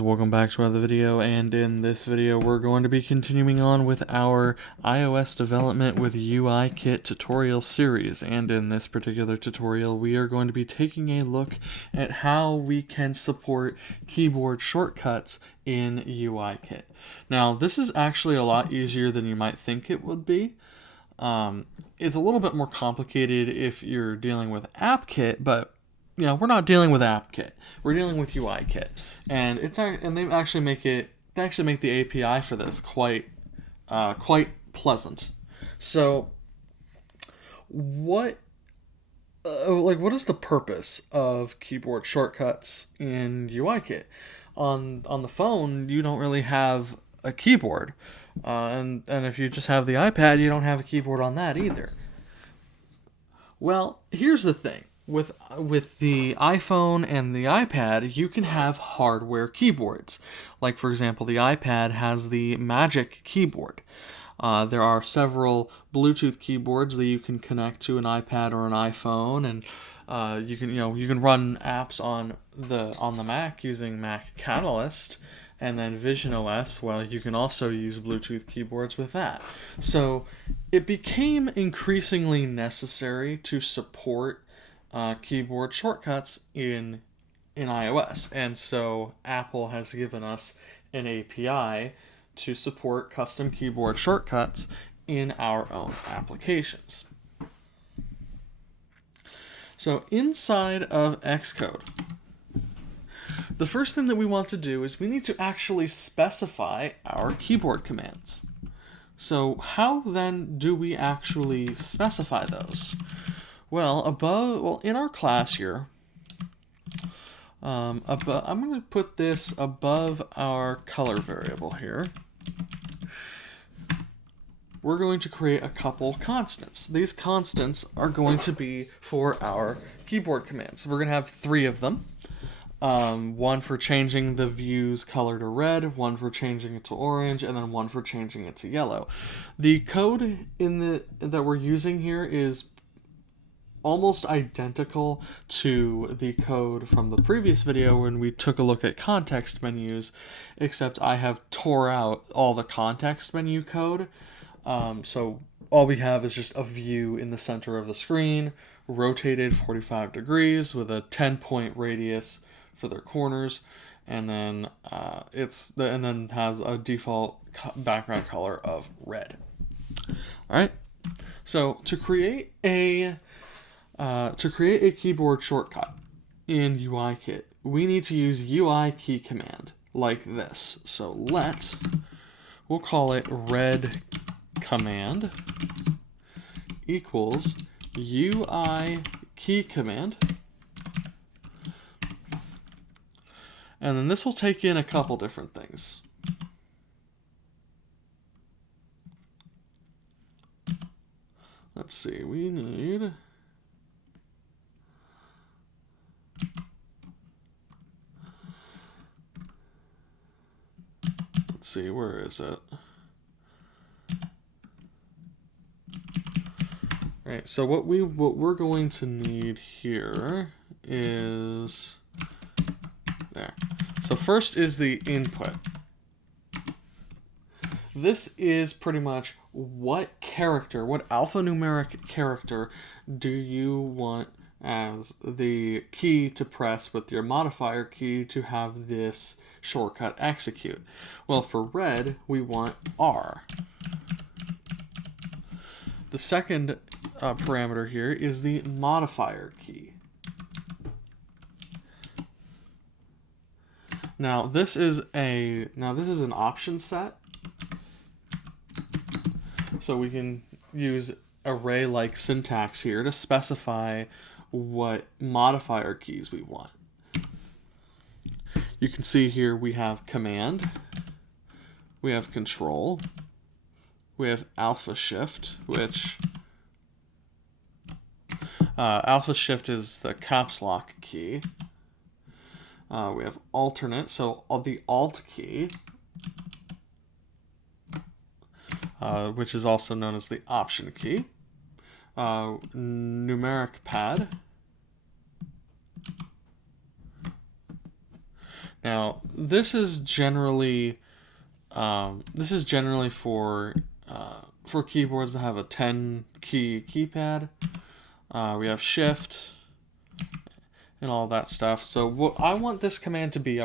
Welcome back to another video, and in this video we're going to be continuing on with our iOS development with UIKit tutorial series. And in this particular tutorial we are going to be taking a look at how we can support keyboard shortcuts in UIKit. Now this is actually a lot easier than you might think it would be. It's a little bit more complicated if you're dealing with AppKit, but we're not dealing with AppKit. We're dealing with UIKit, and they actually make the API for this quite pleasant. So, what is the purpose of keyboard shortcuts in UIKit? On the phone, you don't really have a keyboard, and if you just have the iPad, you don't have a keyboard on that either. Well, here's the thing. With the iPhone and the iPad, you can have hardware keyboards. Like, for example, the iPad has the Magic Keyboard. There are several Bluetooth keyboards that you can connect to an iPad or an iPhone, and you can run apps on the Mac using Mac Catalyst, and then Vision OS. Well, you can also use Bluetooth keyboards with that. So it became increasingly necessary to support keyboard shortcuts in iOS, and so Apple has given us an API to support custom keyboard shortcuts in our own applications. So inside of Xcode, the first thing that we want to do is we need to actually specify our keyboard commands. So how then do we actually specify those? Well, in our class here, I'm going to put this above our color variable here. We're going to create a couple constants. These constants are going to be for our keyboard commands. We're going to have 3 of them. One for changing the view's color to red, one for changing it to orange, and then one for changing it to yellow. The code that we're using here is almost identical to the code from the previous video when we took a look at context menus, except I have tore out all the context menu code. So all we have is just a view in the center of the screen, rotated 45 degrees with a 10-point radius for their corners, and then has a default background color of red. All right. So to create a keyboard shortcut in UIKit, we need to use UIKeyCommand like this. So we'll call it red command equals UIKeyCommand. And then this will take in a couple different things. Let's see, we need... Let's see, where is it? All right, so what we're going to need here is there. So first is the input. This is pretty much what alphanumeric character do you want as the key to press with your modifier key to have this shortcut execute. Well, for red, we want R. The second parameter here is the modifier key. Now this is an option set, so we can use array-like syntax here to specify what modifier keys we want. You can see here we have command, we have control, we have alpha shift, which alpha shift is the caps lock key. We have alternate, so the alt key, which is also known as the option key. Numeric pad. Now, this is generally for keyboards that have a 10-key keypad. We have Shift and all that stuff. So what I want this command to be,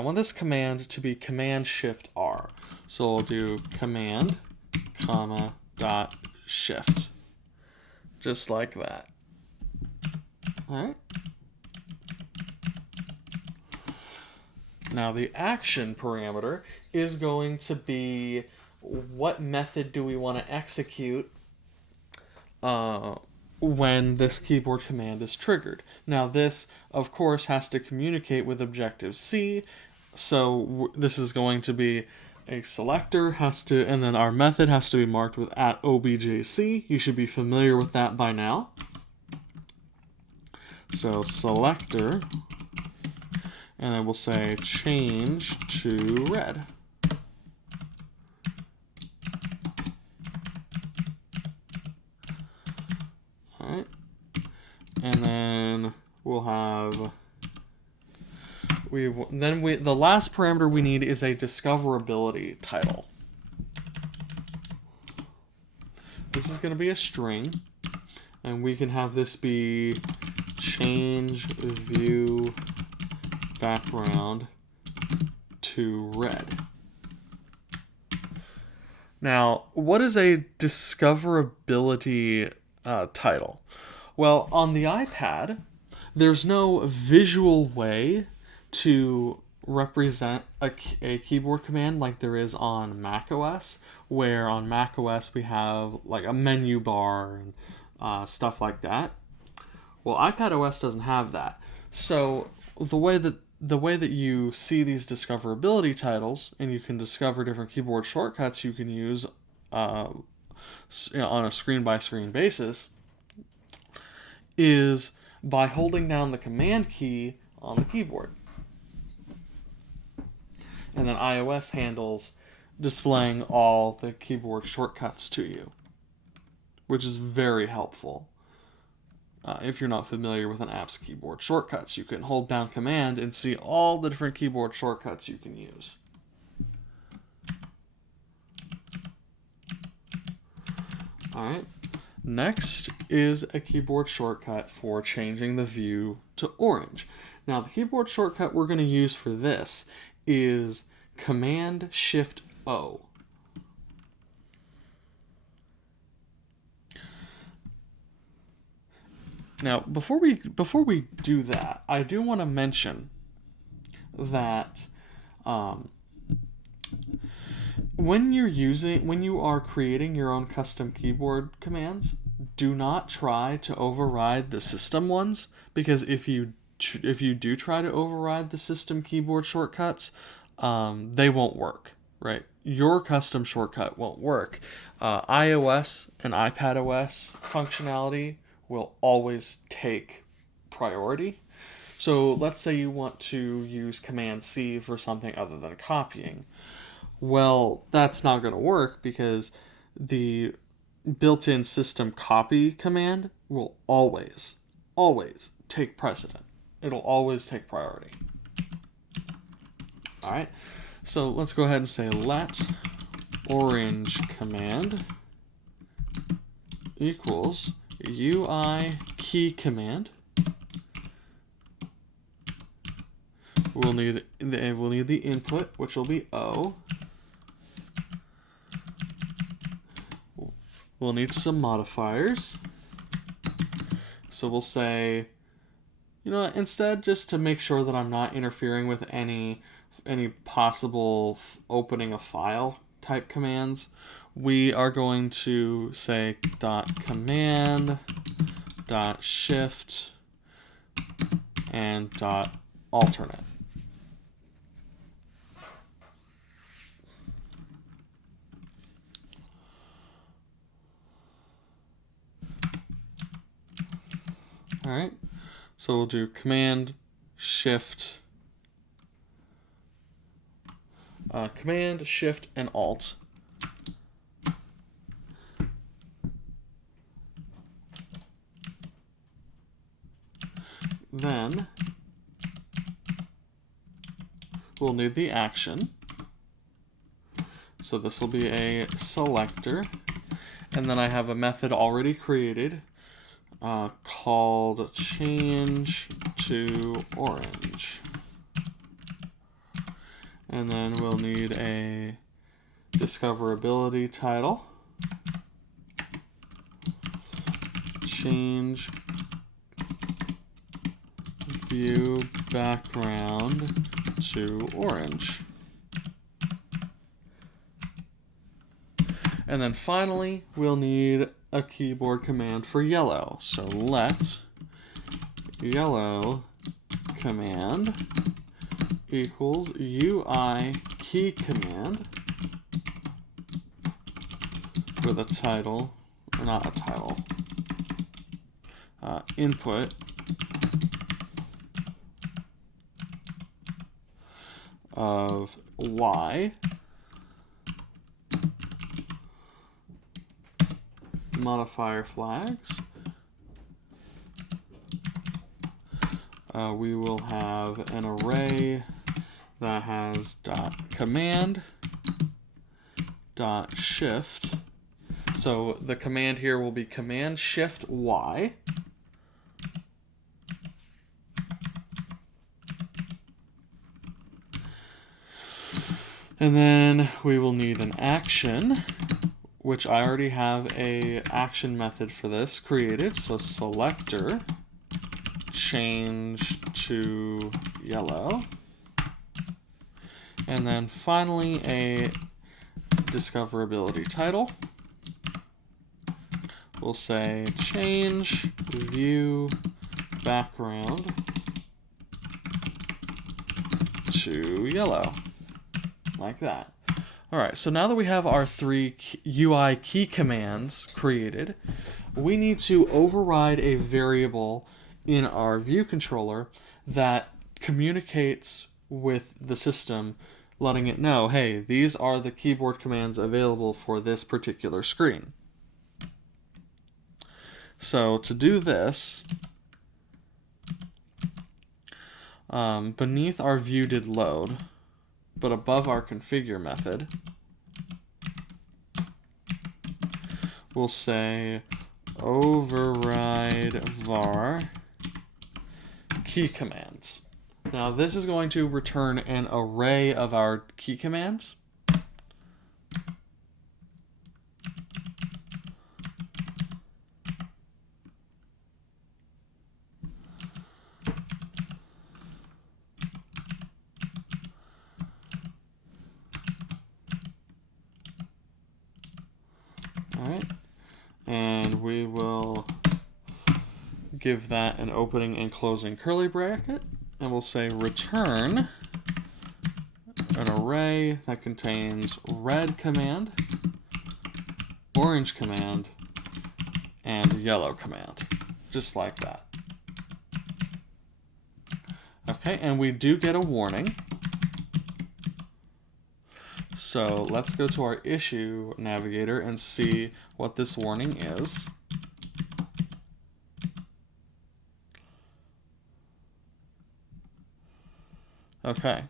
Command Shift R. So I'll do Command, comma, dot Shift, just like that. All right. Now the action parameter is going to be what method do we want to execute when this keyboard command is triggered. Now this, of course, has to communicate with Objective-C, so this is going to be a selector, and then our method has to be marked with @objc. You should be familiar with that by now. So selector, and then we'll say change to red. All right, and then we'll have the last parameter we need is a discoverability title. This is going to be a string, and we can have this be change view background to red. Now, what is a discoverability title? Well, on the iPad, there's no visual way to represent a keyboard command like there is on macOS, where on macOS we have like a menu bar and stuff like that. Well, iPadOS doesn't have that. So the way that you see these discoverability titles, and you can discover different keyboard shortcuts you can use on a screen-by-screen basis, is by holding down the command key on the keyboard. And then iOS handles displaying all the keyboard shortcuts to you, which is very helpful. If you're not familiar with an app's keyboard shortcuts, you can hold down Command and see all the different keyboard shortcuts you can use. Alright, next is a keyboard shortcut for changing the view to orange. Now, the keyboard shortcut we're going to use for this is Command Shift O. Now, before we do that, I do want to mention that when you are creating your own custom keyboard commands, do not try to override the system ones, because if you do try to override the system keyboard shortcuts, they won't work, right? Your custom shortcut won't work. iOS and iPadOS functionality will always take priority. So let's say you want to use Command-C for something other than copying. Well, that's not going to work because the built-in system copy command will always take precedent. It'll always take priority. All right, so let's go ahead and say let orange command equals UIKeyCommand. We'll need the input, which will be O. We'll need some modifiers. So we'll say, instead, just to make sure that I'm not interfering with any possible opening a file type commands, we are going to say .command, .shift, and .alternate. All right, so we'll do Command, Shift, and Alt. Then we'll need the action. So this will be a selector. And then I have a method already created called change to orange. And then we'll need a discoverability title. Change view background to orange. And then finally, we'll need a keyboard command for yellow. So let yellow command equals UIKeyCommand with a title, or not a title, input of Y modifier flags. We will have an array that has .command .shift. So the command here will be command shift Y. And then we will need an action, which I already have a action method for this created. So selector change to yellow. And then finally a discoverability title. We'll say change view background to yellow, like that. All right, so now that we have our 3 UI key commands created, we need to override a variable in our view controller that communicates with the system, letting it know, hey, these are the keyboard commands available for this particular screen. So to do this, beneath our view did load, but above our configure method, we'll say override var key commands. Now this is going to return an array of our key commands. All right, and we will give that an opening and closing curly bracket, and we'll say return an array that contains red command, orange command, and yellow command, just like that. Okay, and we do get a warning. So let's go to our issue navigator and see what this warning is. Okay.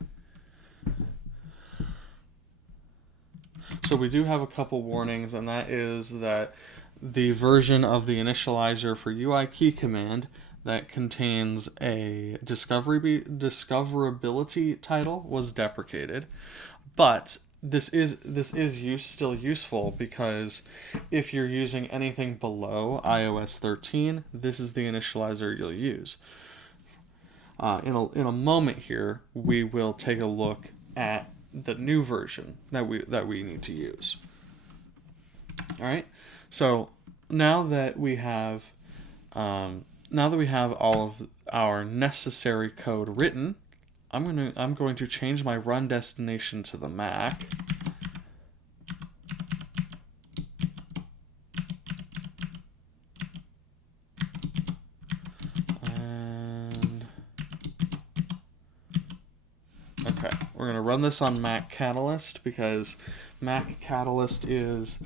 So we do have a couple warnings, and that is that the version of the initializer for UIKeyCommand that contains a discoverability title was deprecated. But this is still useful, because if you're using anything below iOS 13, this is the initializer you'll use. In a moment here, we will take a look at the new version that we need to use. All right. So now that we have all of our necessary code written, I'm going to change my run destination to the Mac. And okay, we're going to run this on Mac Catalyst, because Mac Catalyst is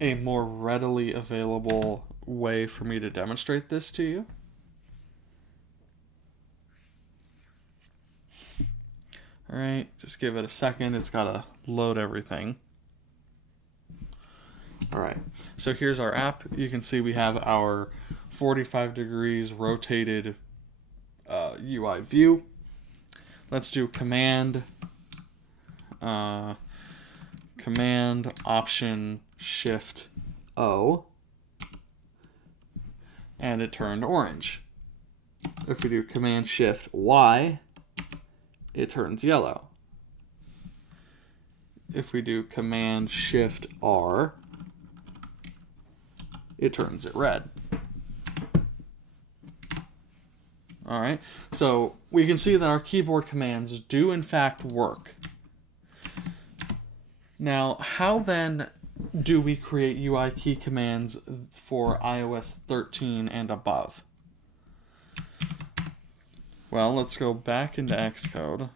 a more readily available way for me to demonstrate this to you. All right, just give it a second. It's got to load everything. All right, so here's our app. You can see we have our 45 degrees rotated UI view. Let's do Command Option Shift O, and it turned orange. If we do Command Shift Y, it turns yellow. If we do Command Shift R, it turns it red. All right, so we can see that our keyboard commands do in fact work. Now, how then do we create UI key commands for iOS 13 and above? Well, let's go back into Xcode,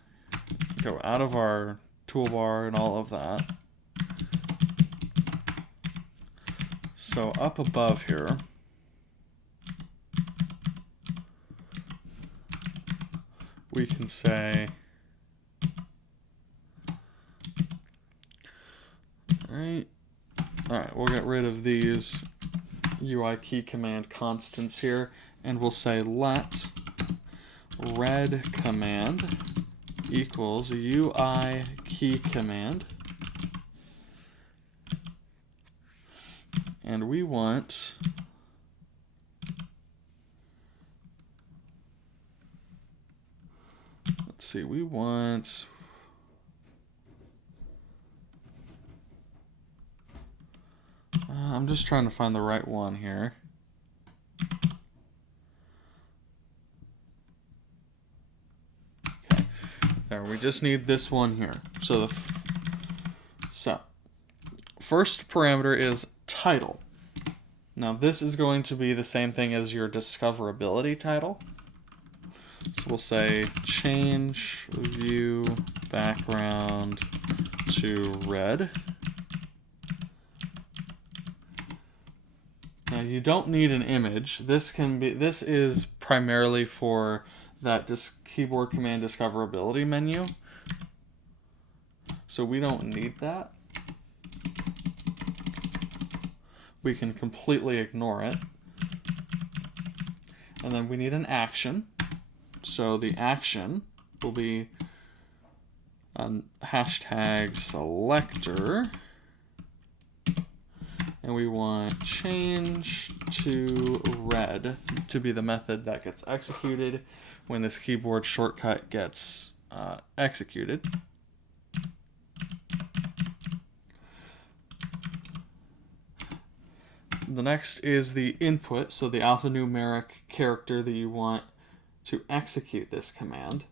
go out of our toolbar and all of that. So up above here, we can say, all right, we'll get rid of these UI key command constants here, and we'll say let red command equals UI key command, and we want we want I'm just trying to find the right one here. Okay, there, we just need this one here. So first parameter is title. Now this is going to be the same thing as your discoverability title. So we'll say change view background to red. Now you don't need an image. This is primarily for that keyboard command discoverability menu. So we don't need that. We can completely ignore it. And then we need an action. So the action will be hashtag selector, and we want change to red to be the method that gets executed when this keyboard shortcut gets executed. The next is the input, so the alphanumeric character that you want to execute this command.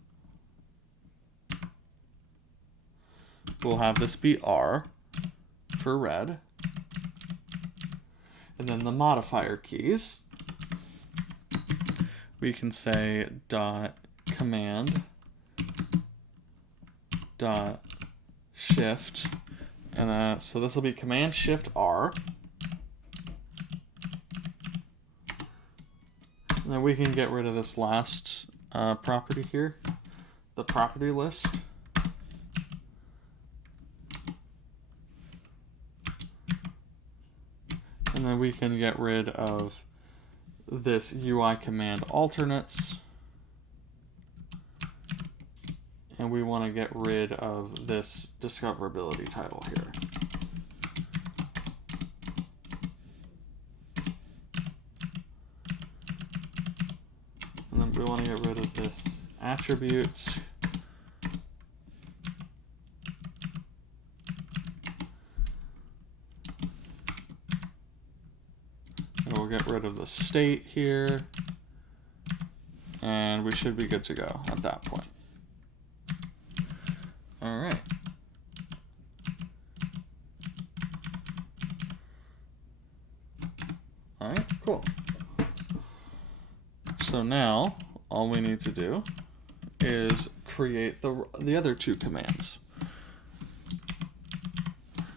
We'll have this be R for red. And then the modifier keys, we can say dot command dot shift, and so this will be command shift R. And then we can get rid of this last property here, the property list. And then we can get rid of this UI command alternates. And we want to get rid of this discoverability title here. And then we want to get rid of this attributes. We'll get rid of the state here, and we should be good to go at that point. All right. All right, cool. So now all we need to do is create the other two commands.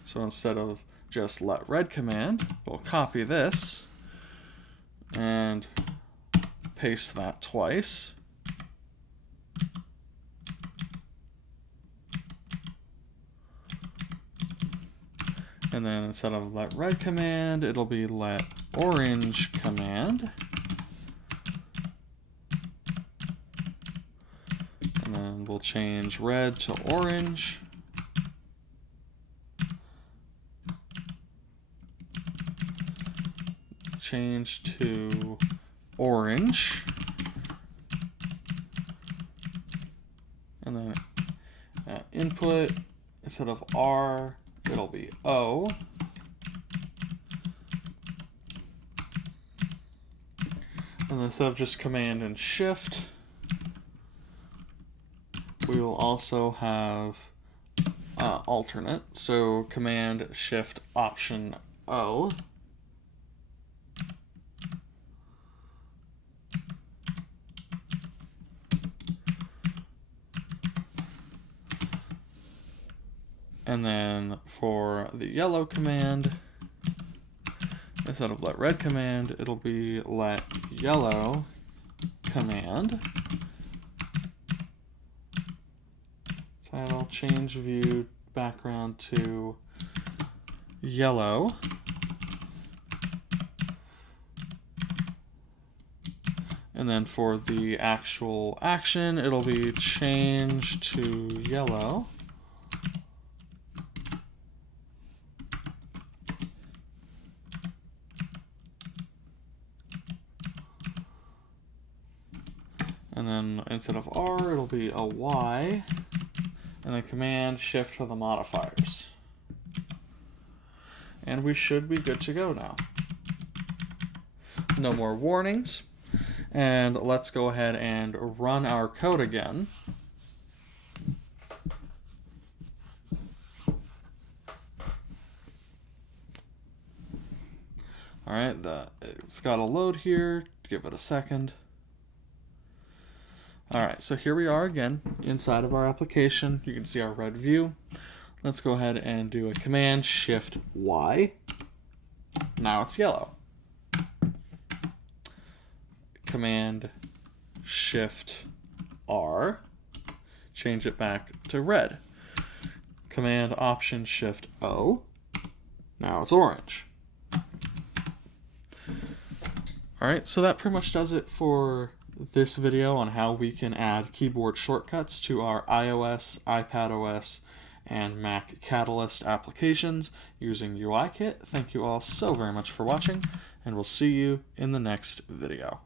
So instead of just let red command, we'll copy this and paste that twice. And then instead of let red command, it'll be let orange command. And then we'll change red to orange. Change to orange. And then input, instead of R, it'll be O. And instead of just command and shift, we will also have alternate. So command shift option O. And then for the yellow command, instead of let red command, it'll be let yellow command. Title, change view background to yellow. And then for the actual action, it'll be change to yellow. And then instead of R, it'll be a Y. And then command shift for the modifiers. And we should be good to go now. No more warnings. And let's go ahead and run our code again. All right, it's got to load here. Give it a second. All right, so here we are again inside of our application. You can see our red view. Let's go ahead and do a command shift Y. Now it's yellow. Command shift R. Change it back to red. Command option shift O. Now it's orange. All right, so that pretty much does it for this video on how we can add keyboard shortcuts to our iOS, iPadOS, and Mac Catalyst applications using UIKit. Thank you all so very much for watching, and we'll see you in the next video.